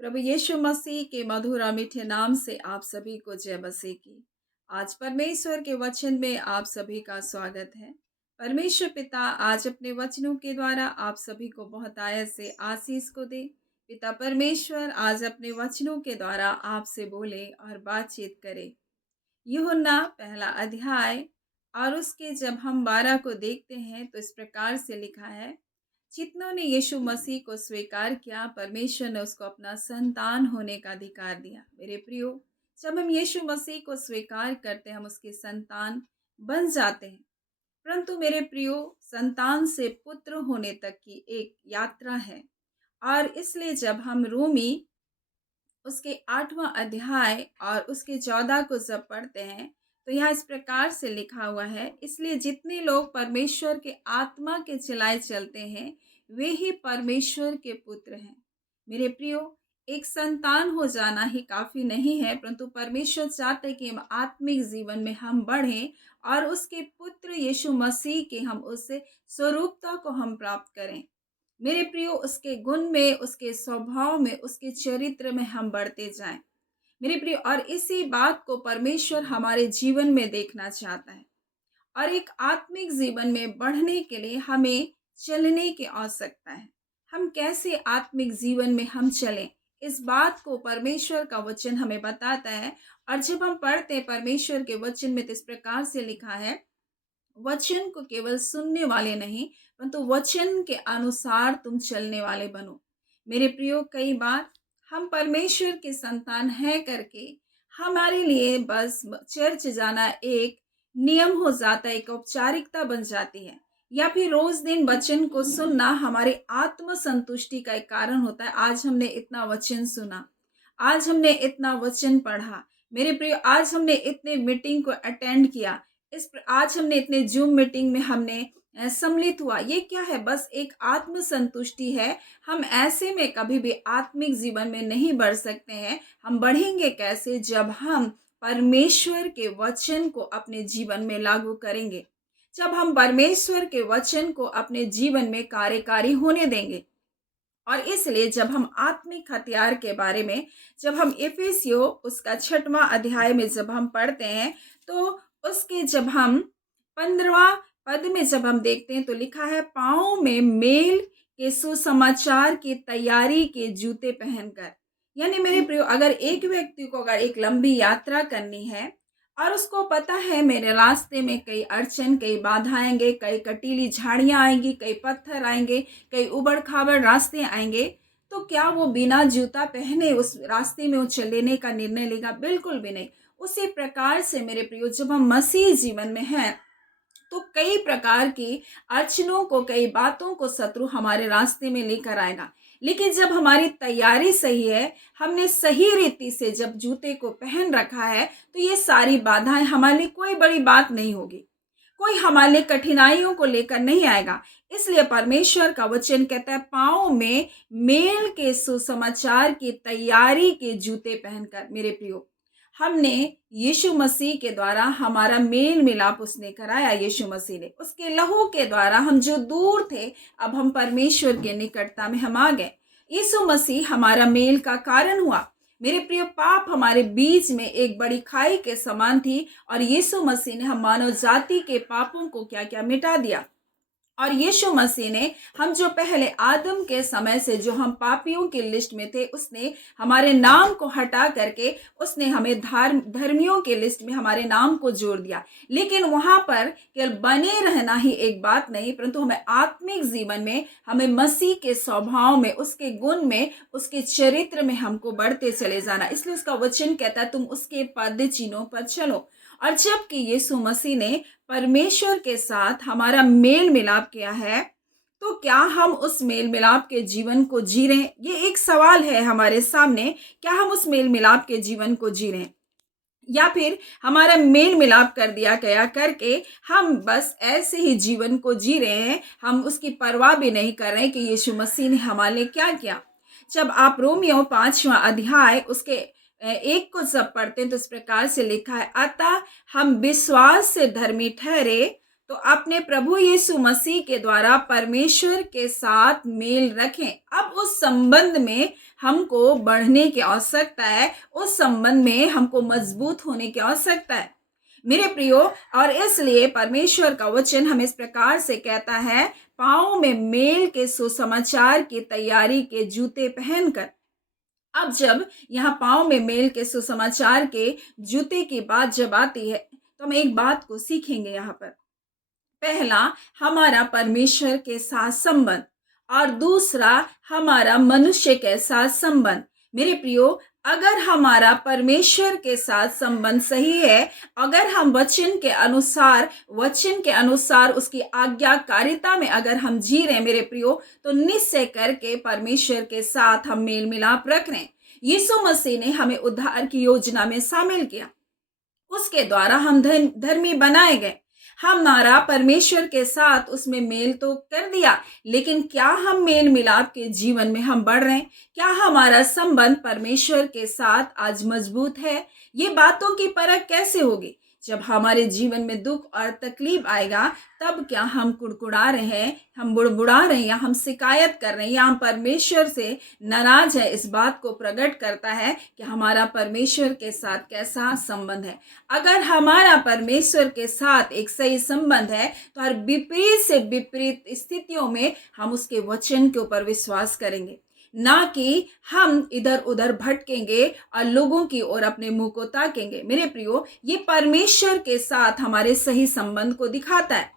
प्रभु यीशु मसीह के मधुर और मीठे नाम से आप सभी को जय मसीह की। आज परमेश्वर के वचन में आप सभी का स्वागत है। परमेश्वर पिता आज अपने वचनों के द्वारा आप सभी को बहुत आयत से आशीष को दे। पिता परमेश्वर आज अपने वचनों के द्वारा आपसे बोले और बातचीत करे। यूहन्ना पहला अध्याय और उसके जब हम 12 को देखते हैं तो इस प्रकार से लिखा है, जितनों ने यीशु मसीह को स्वीकार किया, परमेश्वर ने उसको अपना संतान होने का अधिकार दिया। मेरे प्रियो, जब हम यीशु मसीह को स्वीकार करते हैं, हम उसके संतान बन जाते हैं। परंतु मेरे प्रियो, संतान से पुत्र होने तक की एक यात्रा है। और इसलिए जब हम रोमी उसके 8वां अध्याय और उसके 14 को जब पढ़ते हैं तो यहाँ इस प्रकार से लिखा हुआ है, इसलिए जितने लोग परमेश्वर के आत्मा के चलाए चलते हैं वे ही परमेश्वर के पुत्र हैं। मेरे प्रियो, एक संतान हो जाना ही काफ़ी नहीं है, परंतु परमेश्वर चाहते हैं कि हम आत्मिक जीवन में हम बढ़ें और उसके पुत्र यीशु मसीह के हम उससे स्वरूपता को हम प्राप्त करें। मेरे प्रियो, उसके गुण में, उसके स्वभाव में, उसके चरित्र में हम बढ़ते जाएं। मेरे प्रियो, और इसी बात को परमेश्वर हमारे जीवन में देखना चाहता है। और एक आत्मिक जीवन में बढ़ने के लिए हमें चलने की आवश्यकता है। हम कैसे आत्मिक जीवन में हम चलें, इस बात को परमेश्वर का वचन हमें बताता है। और जब हम पढ़ते हैं परमेश्वर के वचन में तो इस प्रकार से लिखा है, वचन को केवल सुनने वाले नहीं परंतु वचन के अनुसार तुम चलने वाले बनो। मेरे प्रियो, कई बार हम परमेश्वर के संतान हैं करके हमारे लिए बस चर्च जाना एक नियम हो जाता है, एक औपचारिकता बन जाती है, या फिर रोज दिन वचन को सुनना हमारी आत्म संतुष्टि का एक कारण होता है। आज हमने इतना वचन सुना, आज हमने इतना वचन पढ़ा, मेरे प्रियो, आज हमने इतने मीटिंग को अटेंड किया, आज हमने इतने जूम मीटिंग में हमने सम्मिलित हुआ। ये क्या है? बस एक आत्म संतुष्टि है। हम ऐसे में कभी भी आत्मिक जीवन में नहीं बढ़ सकते हैं। हम बढ़ेंगे कैसे? जब हम परमेश्वर के वचन को अपने जीवन में लागू करेंगे, जब हम परमेश्वर के वचन को अपने जीवन में कार्यकारी होने देंगे। और इसलिए जब हम आत्मिक हथियार के बारे में, जब हम इफिसियों उसका 6वां अध्याय में जब हम पढ़ते हैं तो उसके जब हम 15वां पद में जब हम देखते हैं तो लिखा है, पाँव में मेल के सुसमाचार की तैयारी के जूते पहनकर। यानी मेरे प्रियो, अगर एक व्यक्ति को अगर एक लंबी यात्रा करनी है और उसको पता है मेरे रास्ते में कई अड़चन, कई बाधा आएंगे, कई कटीली झाड़ियाँ आएंगी, कई पत्थर आएंगे, कई उबड़ खाबड़ रास्ते आएंगे, तो क्या वो बिना जूता पहने उस रास्ते में वो चलने का निर्णय लेगा? बिल्कुल भी नहीं। उसी प्रकार से मेरे प्रियो, जब हम मसीह जीवन में हैं तो कई प्रकार की अड़चनों को, कई बातों को शत्रु हमारे रास्ते में लेकर आएगा। लेकिन जब हमारी तैयारी सही है, हमने सही रीति से जब जूते को पहन रखा है, तो ये सारी बाधाएं हमारे लिए कोई बड़ी बात नहीं होगी, कोई हमारे लिए कठिनाइयों को लेकर नहीं आएगा। इसलिए परमेश्वर का वचन कहता है, पाँव में मेल के सुसमाचार की तैयारी के जूते पहनकर। मेरे प्रियो, हमने यीशु मसीह के द्वारा हमारा मेल मिलाप उसने कराया। यीशु मसीह ने उसके लहू के द्वारा हम जो दूर थे, अब हम परमेश्वर के निकटता में हम आ गए। यीशु मसीह हमारा मेल का कारण हुआ। मेरे प्रिय, पाप हमारे बीच में एक बड़ी खाई के समान थी और यीशु मसीह ने हम मानव जाति के पापों को क्या क्या मिटा दिया। और यीशु मसीह ने हम जो पहले आदम के समय से जो हम पापियों की लिस्ट में थे, उसने हमारे नाम को हटा करके उसने हमें धर्मियों के लिस्ट में हमारे नाम को जोड़ दिया। लेकिन वहां पर केवल बने रहना ही एक बात नहीं, परंतु हमें आत्मिक जीवन में, हमें मसीह के स्वभाव में, उसके गुण में, उसके चरित्र में हमको बढ़ते चले जाना। इसलिए उसका वचन कहता है, तुम उसके पद चिन्हों पर चलो। और जबकि यीशु मसीह ने परमेश्वर के साथ हमारा मेल मिलाप किया है, तो क्या हम उस मेल मिलाप के जीवन को जी रहे हैं? ये एक सवाल है हमारे सामने। क्या हम उस मेल मिलाप के जीवन को जी रहे हैं, या फिर हमारा मेल मिलाप कर दिया गया करके हम बस ऐसे ही जीवन को जी रहे हैं, हम उसकी परवाह भी नहीं कर रहे हैं कि यीशु मसीह ने हमारे लिए क्या किया। जब आप रोमियो 5वां अध्याय उसके 1 को जब पढ़ते हैं तो इस प्रकार से लिखा है, अतः हम विश्वास से धर्मी ठहरे तो अपने प्रभु यीशु मसीह के द्वारा परमेश्वर के साथ मेल रखें। अब उस संबंध में हमको बढ़ने की आवश्यकता है, उस संबंध में हमको मजबूत होने की आवश्यकता है मेरे प्रियो। और इसलिए परमेश्वर का वचन हमें इस प्रकार से कहता है, पाँव में मेल के सुसमाचार की तैयारी के जूते पहनकर। अब जब यहाँ पाँव में मेल के सुसमाचार के जूते की बात जब आती है, तो हम एक बात को सीखेंगे यहाँ पर। पहला, हमारा परमेश्वर के साथ संबंध, और दूसरा हमारा मनुष्य के साथ संबंध। मेरे प्रियो, अगर हमारा परमेश्वर के साथ संबंध सही है, अगर हम वचन के अनुसार उसकी आज्ञाकारिता में अगर हम जी रहे हैं मेरे प्रियो, तो निश्चय करके परमेश्वर के साथ हम मेल मिलाप रख रहे हैं। यीशु मसीह ने हमें उद्धार की योजना में शामिल किया, उसके द्वारा हम धर्मी बनाए गए। हमारा परमेश्वर के साथ उसमें मेल तो कर दिया, लेकिन क्या हम मेल मिलाप के जीवन में हम बढ़ रहे हैं? क्या हमारा संबंध परमेश्वर के साथ आज मजबूत है? ये बातों की परख कैसे होगी? जब हमारे जीवन में दुख और तकलीफ आएगा, तब क्या हम कुड़कुड़ा रहे हैं, हम बुड़बुड़ा रहे हैं, या हम शिकायत कर रहे हैं, या हम परमेश्वर से नाराज है? इस बात को प्रकट करता है कि हमारा परमेश्वर के साथ कैसा संबंध है। अगर हमारा परमेश्वर के साथ एक सही संबंध है, तो हर विपरीत से विपरीत स्थितियों में हम उसके वचन के ऊपर विश्वास करेंगे, ना कि हम इधर उधर भटकेंगे और लोगों की ओर अपने मुंह को ताकेंगे। मेरे प्रियो, ये परमेश्वर के साथ हमारे सही संबंध को दिखाता है।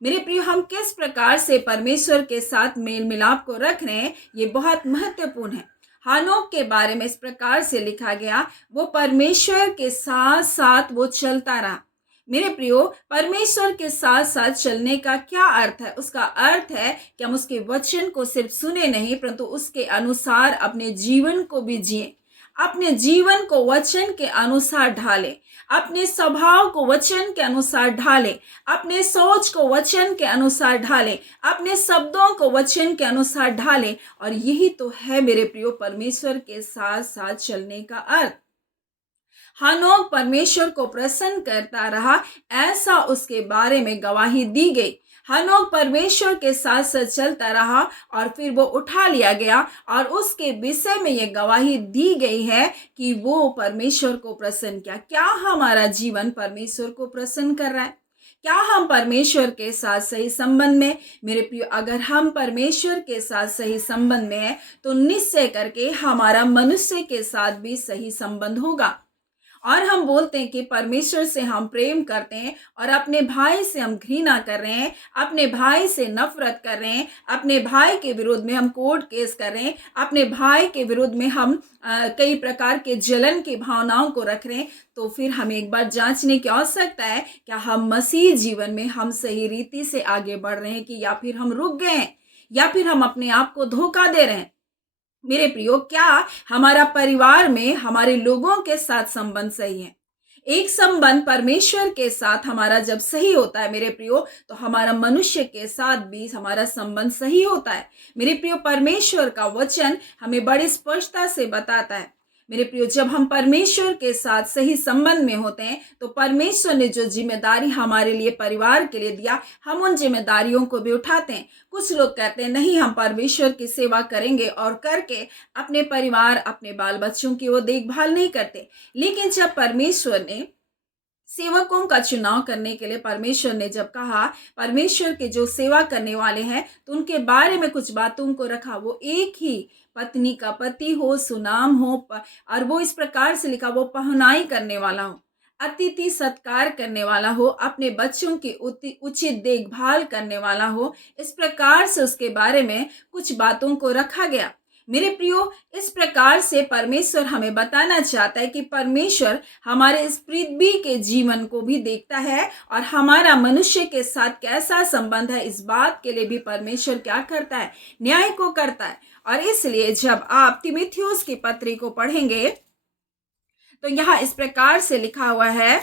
मेरे प्रियो, हम किस प्रकार से परमेश्वर के साथ मेल मिलाप को रख रहे हैं, ये बहुत महत्वपूर्ण है। हानोक के बारे में इस प्रकार से लिखा गया, वो परमेश्वर के साथ साथ वो चलता रहा। मेरे प्रियो, परमेश्वर के साथ साथ चलने का क्या अर्थ है? उसका अर्थ है कि हम उसके वचन को सिर्फ सुने नहीं, परंतु उसके अनुसार अपने जीवन को भी जिए, अपने जीवन को वचन के अनुसार ढाले, अपने स्वभाव को वचन के अनुसार ढाले, अपने सोच को वचन के अनुसार ढाले, अपने शब्दों को वचन के अनुसार ढाले। और यही तो है मेरे प्रियो परमेश्वर के साथ साथ चलने का अर्थ। हानोक परमेश्वर को प्रसन्न करता रहा, ऐसा उसके बारे में गवाही दी गई। हानोक परमेश्वर के साथ साथ चलता रहा और फिर वो उठा लिया गया, और उसके विषय में ये गवाही दी गई है कि वो परमेश्वर को प्रसन्न किया। क्या हमारा जीवन परमेश्वर को प्रसन्न कर रहा है? क्या हम परमेश्वर के साथ सही संबंध में? मेरे प्रियो, अगर हम परमेश्वर के साथ सही संबंध में हैं, तो निश्चय करके हमारा मनुष्य के साथ भी सही संबंध होगा। और हम बोलते हैं कि परमेश्वर से हम प्रेम करते हैं, और अपने भाई से हम घृणा कर रहे हैं, अपने भाई से नफरत कर रहे हैं, अपने भाई के विरुद्ध में हम कोर्ट केस कर रहे हैं, अपने भाई के विरुद्ध में हम कई प्रकार के जलन की भावनाओं को रख रहे हैं, तो फिर हमें एक बार जांचने की आवश्यकता है, क्या हम मसीह जीवन में हम सही रीति से आगे बढ़ रहे हैं, कि या फिर हम रुक गए हैं, या फिर हम अपने आप को धोखा दे रहे हैं। मेरे प्रियो, क्या हमारा परिवार में हमारे लोगों के साथ संबंध सही है? एक संबंध परमेश्वर के साथ हमारा जब सही होता है मेरे प्रियो, तो हमारा मनुष्य के साथ भी हमारा संबंध सही होता है। मेरे प्रियो, परमेश्वर का वचन हमें बड़ी स्पष्टता से बताता है। मेरे प्रियो, जब हम परमेश्वर के साथ सही संबंध में होते हैं, तो परमेश्वर ने जो जिम्मेदारी हमारे लिए परिवार के लिए दिया, हम उन जिम्मेदारियों को भी उठाते हैं। कुछ लोग कहते हैं नहीं, हम परमेश्वर की सेवा करेंगे, और करके अपने परिवार, अपने बाल बच्चों की वो देखभाल नहीं करते। लेकिन जब परमेश्वर ने सेवकों का चुनाव करने के लिए परमेश्वर ने जब कहा, परमेश्वर के जो सेवा करने वाले हैं, तो उनके बारे में कुछ बातों को रखा। वो एक ही पत्नी का पति हो, सुनाम हो, और वो इस प्रकार से लिखा, वो पहनाई करने वाला हो, अतिथि सत्कार करने वाला हो, अपने बच्चों की उचित देखभाल करने वाला हो। इस प्रकार से उसके बारे में कुछ बातों को रखा गया। मेरे प्रियो, इस प्रकार से परमेश्वर हमें बताना चाहता है कि परमेश्वर हमारे इस पृथ्वी के जीवन को भी देखता है, और हमारा मनुष्य के साथ कैसा संबंध है, इस बात के लिए भी परमेश्वर क्या करता है? न्याय को करता है। और इसलिए जब आप तीमुथियुस की पत्री को पढ़ेंगे, तो यहाँ इस प्रकार से लिखा हुआ है,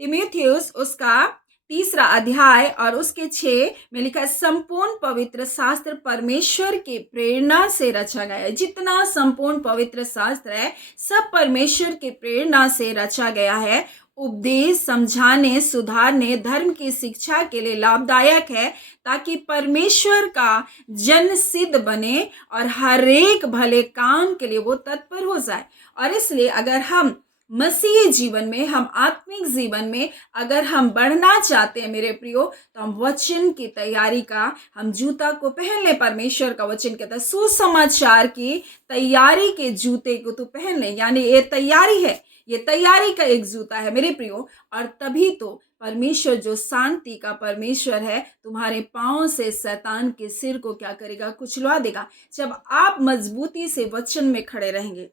तीमुथियुस उसका 3 अध्याय और उसके 6 में लिखा है, संपूर्ण पवित्र शास्त्र परमेश्वर की प्रेरणा से रचा गया है। जितना संपूर्ण पवित्र शास्त्र है, सब परमेश्वर की प्रेरणा से रचा गया है। उपदेश समझाने, सुधारने, धर्म की शिक्षा के लिए लाभदायक है, ताकि परमेश्वर का जन सिद्ध बने और हर एक भले काम के लिए वो तत्पर हो जाए। और इसलिए अगर हम मसीही जीवन में, हम आत्मिक जीवन में अगर हम बढ़ना चाहते हैं मेरे प्रियो, तो हम वचन की तैयारी का हम जूता को पहन ले। परमेश्वर का वचन कहता है सुसमाचार की तैयारी के जूते को तू पहन ले, यानी ये तैयारी है, ये तैयारी का एक जूता है मेरे प्रियो। और तभी तो परमेश्वर जो शांति का परमेश्वर है, तुम्हारे पांव से शैतान के सिर को क्या करेगा, कुचलवा देगा। जब आप मजबूती से वचन में खड़े रहेंगे,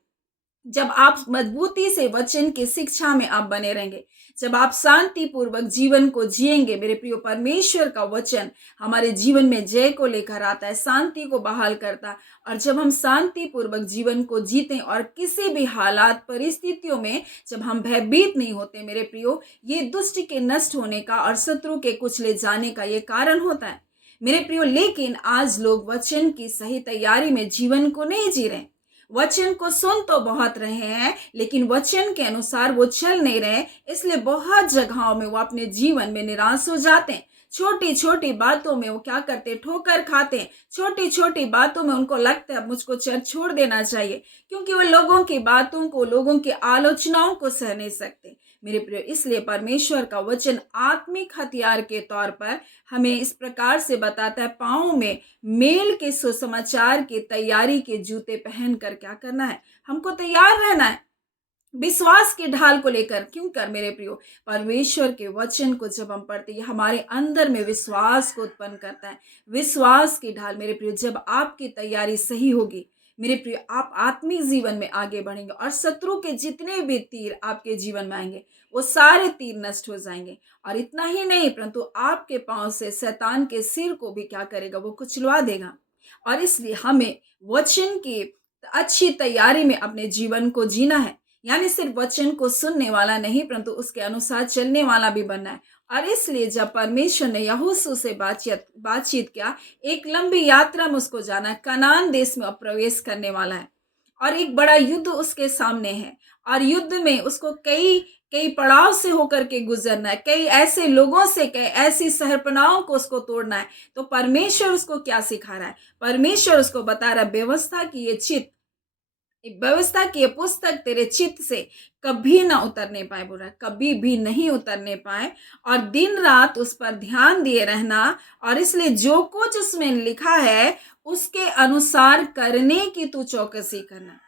जब आप मजबूती से वचन की शिक्षा में आप बने रहेंगे, जब आप शांतिपूर्वक जीवन को जिएंगे मेरे प्रियो, परमेश्वर का वचन हमारे जीवन में जय को लेकर आता है, शांति को बहाल करता है। और जब हम शांतिपूर्वक जीवन को जीते और किसी भी हालात परिस्थितियों में जब हम भयभीत नहीं होते मेरे प्रियो, ये दुष्ट के नष्ट होने का और शत्रु के कुचले जाने का ये कारण होता है मेरे प्रियो। लेकिन आज लोग वचन की सही तैयारी में जीवन को नहीं जी रहे, वचन को सुन तो बहुत रहे हैं, लेकिन वचन के अनुसार वो चल नहीं रहे। इसलिए बहुत जगहों में वो अपने जीवन में निराश हो जाते हैं। छोटी छोटी बातों में वो क्या करते हैं, ठोकर खाते हैं। छोटी छोटी बातों में उनको लगता है अब मुझको चर्च छोड़ देना चाहिए, क्योंकि वो लोगों की बातों को, लोगों की आलोचनाओं को सह नहीं सकते मेरे प्रिय। इसलिए परमेश्वर का वचन आत्मिक हथियार के तौर पर हमें इस प्रकार से बताता है, पाँव में मेल के सुसमाचार की तैयारी के जूते पहन कर क्या करना है, हमको तैयार रहना है विश्वास की ढाल को लेकर। क्यों कर मेरे प्रियो, परमेश्वर के वचन को जब हम पढ़ते हैं हमारे अंदर में विश्वास को उत्पन्न करता है। विश्वास की ढाल मेरे प्रियो, जब आपकी तैयारी सही होगी मेरे प्रियो, आप आत्मिक जीवन में आगे बढ़ेंगे और शत्रु के जितने भी तीर आपके जीवन में आएंगे वो सारे तीर नष्ट हो जाएंगे। और इतना ही नहीं, परंतु आपके पांव से शैतान के सिर को भी क्या करेगा, वो कुचलवा देगा। और इसलिए हमें वचन की अच्छी तैयारी में अपने जीवन को जीना है, यानी सिर्फ वचन को सुनने वाला नहीं, परंतु उसके अनुसार चलने वाला भी बनना है। और इसलिए जब परमेश्वर ने यहोशू से बातचीत किया, एक लंबी यात्रा में उसको जाना है, कनान देश में अब प्रवेश करने वाला है और एक बड़ा युद्ध उसके सामने है। और युद्ध में उसको कई कई पड़ाव से होकर के गुजरना है, कई ऐसे लोगों से, कई ऐसी शहरपनाहों को उसको तोड़ना है। तो परमेश्वर उसको क्या सिखा रहा है, परमेश्वर उसको बता रहा है व्यवस्था की ये पुस्तक तेरे चित्त से कभी ना उतरने पाए, बोल रहा है कभी भी नहीं उतरने पाए, और दिन रात उस पर ध्यान दिए रहना। और इसलिए जो कुछ उसमें लिखा है उसके अनुसार करने की तू चौकसी करना।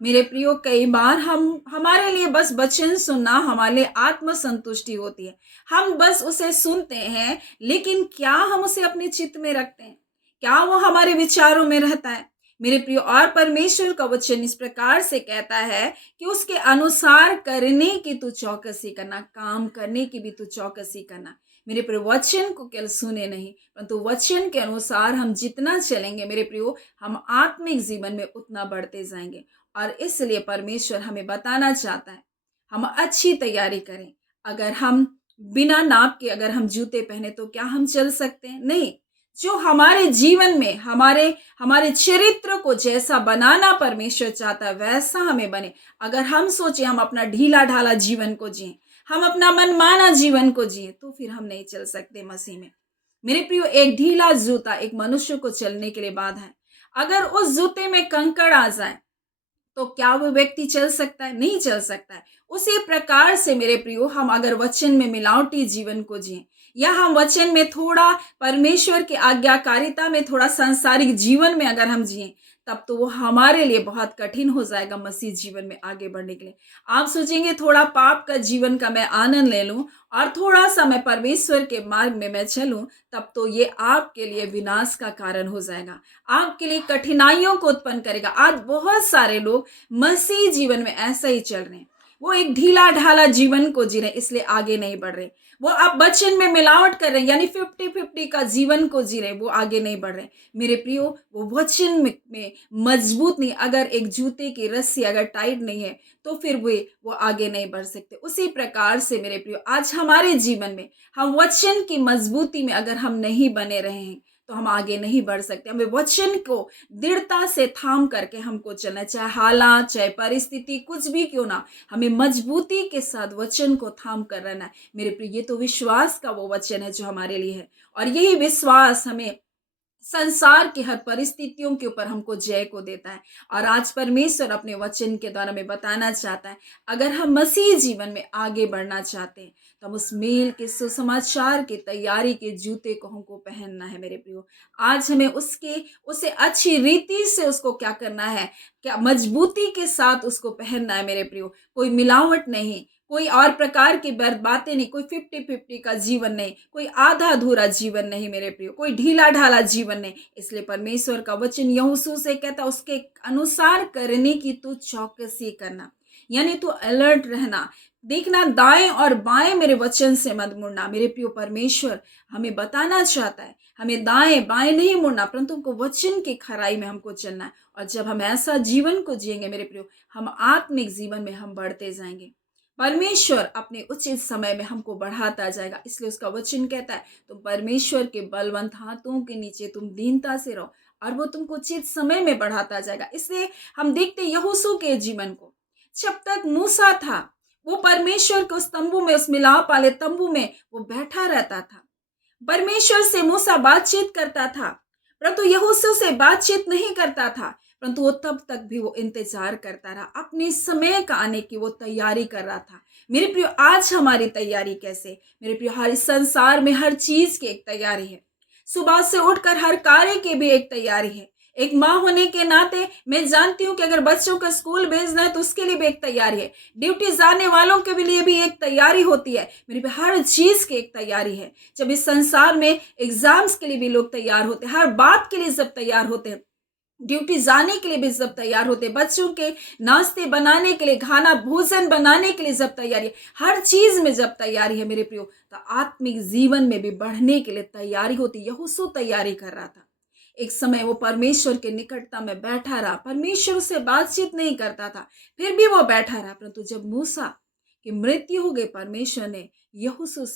मेरे प्रियो, कई बार हमारे लिए बस वचन सुनना हमारे लिए आत्मसंतुष्टि होती है, हम बस उसे सुनते हैं, लेकिन क्या हम उसे अपने चित्त में रखते हैं, क्या वो हमारे विचारों में रहता है मेरे प्रियो। और परमेश्वर का वचन इस प्रकार से कहता है कि उसके अनुसार करने की तू चौकसी करना, काम करने की भी तू चौकसी करना मेरे प्रियो। वचन को केवल सुने नहीं, परंतु वचन के अनुसार हम जितना चलेंगे मेरे प्रियो, हम आत्मिक जीवन में उतना बढ़ते जाएंगे। और इसलिए परमेश्वर हमें बताना चाहता है हम अच्छी तैयारी करें। अगर हम बिना नाप के अगर हम जूते पहने तो क्या हम चल सकते हैं? नहीं। जो हमारे जीवन में हमारे चरित्र को जैसा बनाना परमेश्वर चाहता है वैसा हमें बने। अगर हम सोचे हम अपना ढीला ढाला जीवन को जिए, हम अपना मनमाना जीवन को जिए, तो फिर हम नहीं चल सकते मसीह में मेरे प्रियो। एक ढीला जूता एक मनुष्य को चलने के लिए बाधा है। अगर उस जूते में कंकड़ आ जाए तो क्या वो व्यक्ति चल सकता है? नहीं चल सकता है। उसी प्रकार से मेरे प्रियो, हम अगर वचन में मिलावटी जीवन को जिए, या हम वचन में थोड़ा परमेश्वर की आज्ञाकारिता में थोड़ा सांसारिक जीवन में अगर हम जिए, तब तो वो हमारे लिए बहुत कठिन हो जाएगा मसीह जीवन में आगे बढ़ने के लिए। आप सोचेंगे थोड़ा पाप का जीवन का मैं आनंद ले लूं और थोड़ा सा मैं परमेश्वर के मार्ग में मैं चलूं, तब तो ये आपके लिए विनाश का कारण हो जाएगा, आपके लिए कठिनाइयों को उत्पन्न करेगा। आज बहुत सारे लोग मसीह जीवन में ऐसा ही चल रहे हैं, वो एक ढीला ढाला जीवन को जी रहे, इसलिए आगे नहीं बढ़ रहे। वो आप वचन में मिलावट कर रहे हैं, यानी 50-50 का जीवन को जी रहे, वो आगे नहीं बढ़ रहे मेरे प्रियो। वो वचन में मजबूत नहीं, अगर एक जूते की रस्सी अगर टाइट नहीं है तो फिर वो आगे नहीं बढ़ सकते। उसी प्रकार से मेरे प्रियो, आज हमारे जीवन में हम वचन की मजबूती में अगर हम नहीं बने रहे हैं, तो हम आगे नहीं बढ़ सकते। हमें वचन को दृढ़ता से थाम करके हमको चलना है, चाहे हालात, चाहे परिस्थिति कुछ भी क्यों ना, हमें मजबूती के साथ वचन को थाम कर रहना है। मेरे प्रिय, ये तो विश्वास का वो वचन है जो हमारे लिए है, और यही विश्वास हमें संसार की हर परिस्थितियों के ऊपर हमको जय को देता है। और आज परमेश्वर अपने वचन के द्वारा हमें बताना चाहता है, अगर हम मसीह जीवन में आगे बढ़ना चाहते हैं तो हम उस मेल के सुसमाचार की तैयारी के जूते को हमको पहनना है। मेरे प्रियो, आज हमें उसे अच्छी रीति से उसको क्या करना है, क्या मजबूती के साथ उसको पहनना है। मेरे प्रियो, कोई मिलावट नहीं, कोई और प्रकार की बातें नहीं, कोई 50-50 का जीवन नहीं, कोई आधा अधूरा जीवन नहीं। मेरे प्रियो, कोई ढीला ढाला जीवन नहीं। इसलिए परमेश्वर का वचन यहोशू से कहता, उसके अनुसार करने की तू चौकसी करना, यानी तू अलर्ट रहना, देखना दाएं और बाएं, मेरे वचन से मत मुड़ना। मेरे प्रियो, परमेश्वर हमें बताना चाहता है, हमें दाएं बाएं नहीं मुड़ना, परंतु हमको वचन की खराई में हमको चलना है। और जब हम ऐसा जीवन को जिएंगे मेरे प्रियो, हम आत्मिक जीवन में हम बढ़ते जाएंगे। परमेश्वर अपने उचित समय में हमको बढ़ाता जाएगा। इसलिए उसका वचन कहता है, तुम परमेश्वर के बलवंत हाथों के नीचे तुम दीनता से रहो और वो तुमको उचित समय में बढ़ाता जाएगा। इसलिए हम देखते यहोशू के जीवन को, जब तक मूसा था वो परमेश्वर के उस तंबू में, उस मिलाप वाले तंबू में वो बैठा रहता था। परमेश्वर से मूसा बातचीत करता था, परंतु यहोशू से बातचीत नहीं करता था। परंतु वो तब तक भी वो इंतजार करता रहा, अपने समय का आने की वो तैयारी कर रहा था। मेरे प्रियो, आज हमारी तैयारी कैसे? मेरे प्रियो, हर संसार में हर चीज की एक तैयारी है। सुबह से उठकर हर कार्य की भी एक तैयारी है। एक माँ होने के नाते मैं जानती हूँ कि अगर बच्चों को स्कूल भेजना है तो उसके लिए भी एक तैयारी है। ड्यूटी जाने वालों के लिए भी एक तैयारी होती है। मेरे पे हर चीज की एक तैयारी है। जब इस संसार में एग्जाम्स के लिए भी लोग तैयार होते हैं, हर बात के लिए जब तैयार होते हैं, ड्यूटी जाने के लिए भी जब तैयार होते, बच्चों के नाश्ते बनाने के लिए, खाना भोजन बनाने के लिए जब तैयारी है, हर चीज में जब तैयारी है मेरे प्रियो, तो आत्मिक जीवन में भी बढ़ने के लिए तैयारी होती। यहोशू तैयारी कर रहा था। एक समय वो परमेश्वर के निकटता में बैठा रहा, परमेश्वर से बातचीत नहीं करता था, फिर भी वो बैठा रहा। परंतु जब मूसा की मृत्यु हो गई, परमेश्वर ने यहोशू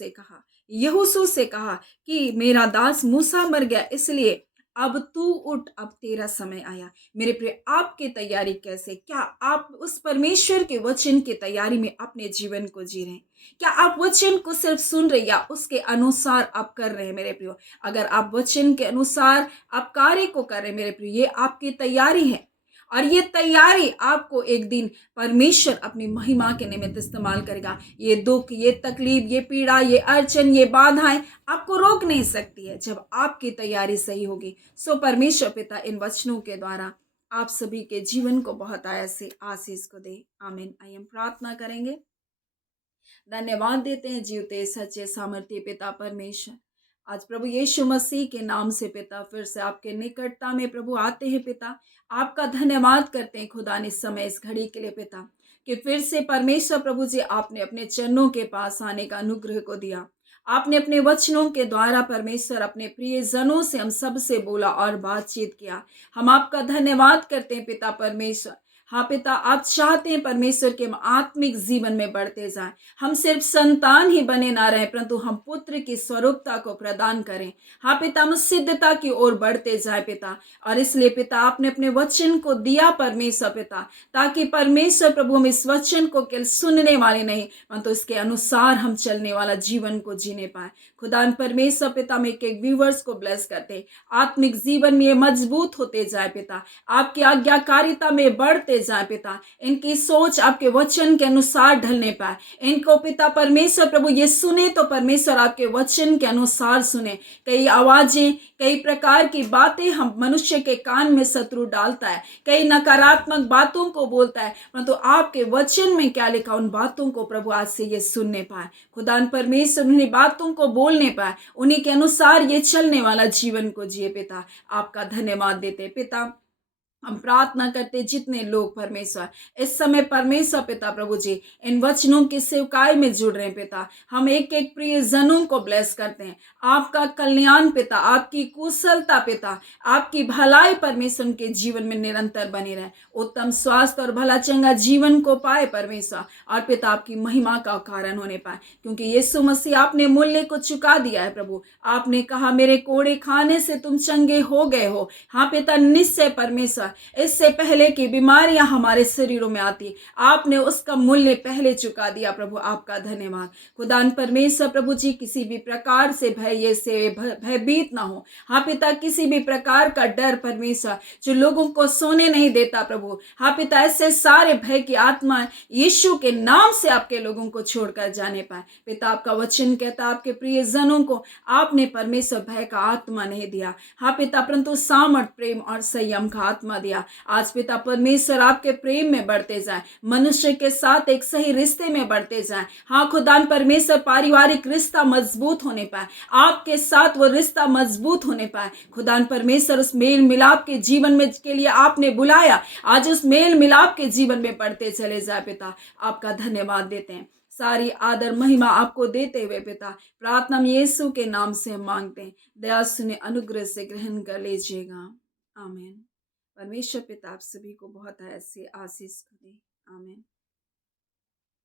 से कहा कि मेरा दास मूसा मर गया, इसलिए अब तू उठ, अब तेरा समय आया। मेरे प्रिय, आपकी तैयारी कैसे? क्या आप उस परमेश्वर के वचन की तैयारी में अपने जीवन को जी रहे हैं? क्या आप वचन को सिर्फ सुन रहे या उसके अनुसार आप कर रहे हैं? मेरे प्रियो, अगर आप वचन के अनुसार आप कार्य को कर रहे हैं मेरे प्रियो, ये आपकी तैयारी है। और ये तैयारी आपको एक दिन परमेश्वर अपनी महिमा के निमित्त इस्तेमाल करेगा। ये दुख, ये तकलीफ, ये पीड़ा, ये अड़चन, ये बाधाएं आपको रोक नहीं सकती है जब आपकी तैयारी सही होगी। सो परमेश्वर पिता इन वचनों के द्वारा आप सभी के जीवन को बहुत से आशीष को दे। आमीन। आइए हम प्रार्थना करेंगे। धन्यवाद देते हैं जीवते सच्चे सामर्थ्य पिता परमेश्वर, आज प्रभु यीशु मसीह के नाम से पिता फिर से आपके निकटता में प्रभु आते हैं पिता। आपका धन्यवाद करते हैं खुदा ने समय इस घड़ी के लिए पिता, कि फिर से परमेश्वर प्रभु जी आपने अपने चरणों के पास आने का अनुग्रह को दिया। आपने अपने वचनों के द्वारा परमेश्वर अपने प्रिय जनों से हम सब से बोला और बातचीत किया। हम आपका धन्यवाद करते हैं पिता परमेश्वर। हाँ पिता, आप चाहते हैं परमेश्वर के हम आत्मिक जीवन में बढ़ते जाएं। हम सिर्फ संतान ही बने ना रहे, परंतु हम पुत्र की स्वरूपता को प्रदान करें। हाँ पिता, हम सिद्धता की ओर बढ़ते जाए पिता। और इसलिए पिता आपने अपने वचन को दिया परमेश्वर पिता, ताकि परमेश्वर प्रभु हम इस वचन को केवल सुनने वाले नहीं, परंतु इसके अनुसार हम चलने वाला जीवन को जीने पाए। खुदा परमेश्वर पिता में एक व्यूवर्स को ब्लेस करते, आत्मिक जीवन में ये मजबूत होते जाए पिता, आपकी आज्ञाकारिता में बढ़ते जाए पिता, इनकी सोच आपके वचन के अनुसार ढलने पाए। इनको पिता परमेश्वर प्रभु ये सुने तो परमेश्वर आपके वचन के अनुसार सुने। कई आवाजें, कई प्रकार की बातें हम मनुष्य के कान में शत्रु डालता है, कई नकारात्मक बातों को बोलता है, परंतु आपके वचन में क्या लिखा उन बातों को प्रभु आज से ये सुनने पाए। खुदा परमेश्वर उन्हीं बातों को बोलने पाए, उन्हीं के अनुसार ये चलने वाला जीवन को जिए पिता। आपका धन्यवाद देते पिता। हम प्रार्थना करते जितने लोग परमेश्वर इस समय परमेश्वर पिता प्रभु जी इन वचनों की सेवकाई में जुड़ रहे हैं पिता, हम एक एक प्रियजनों को ब्लेस करते हैं। आपका कल्याण पिता, आपकी कुशलता पिता, आपकी भलाई परमेश्वर उनके जीवन में निरंतर बनी रहे, उत्तम स्वास्थ्य और भला चंगा जीवन को पाए परमेश्वर, और पिता आपकी महिमा का कारण होने पाए, क्योंकि यीशु मसीह आपने मूल्य को चुका दिया है प्रभु। आपने कहा मेरे कोड़े खाने से तुम चंगे हो गए हो। हाँ पिता, निश्चय परमेश्वर, इससे पहले की बीमारियां हमारे शरीरों में आती, आपने उसका मूल्य पहले चुका दिया प्रभु, आपका धन्यवाद। खुदान परमेश्वर प्रभु जी, किसी भी प्रकार से भय से भयभीत ना हो। हाँ पिता, किसी भी प्रकार का डर परमेश्वर जो लोगों को सोने नहीं देता प्रभु, हाँ पिता, ऐसे सारे भय की आत्मा यीशु के नाम से आपके लोगों को छोड़कर जाने पाए। पिता, आपका वचन कहता आपके प्रियजनों को आपने परमेश्वर भय का आत्मा नहीं दिया, हाँ पिता, परंतु सामर्थ, प्रेम और संयम का आत्मा दिया। आज पिता परमेश्वर आपके प्रेम में बढ़ते जाए, मनुष्य के साथ एक सही रिश्ते में बढ़ते जाए। हाँ खुदान परमेश्वर, पारिवारिक रिश्ता मजबूत होने पाए, आपके साथ वो रिश्ता मजबूत होने पाए। खुदान परमेश्वर, उस मेल मिलाप के जीवन में के लिए आपने बुलाया, आज उस मेल मिलाप के जीवन में बढ़ते चले जाए पिता। आपका धन्यवाद देते हैं, सारी आदर महिमा आपको देते हुए पिता, प्रार्थना हम यीशु के नाम से हम मांगते हैं। दया सुने, अनुग्रह से ग्रहण कर लीजिएगा, आमीन। परमेश्वर पिता आप सभी को बहुत ऐसे आशीष दे, आमीन।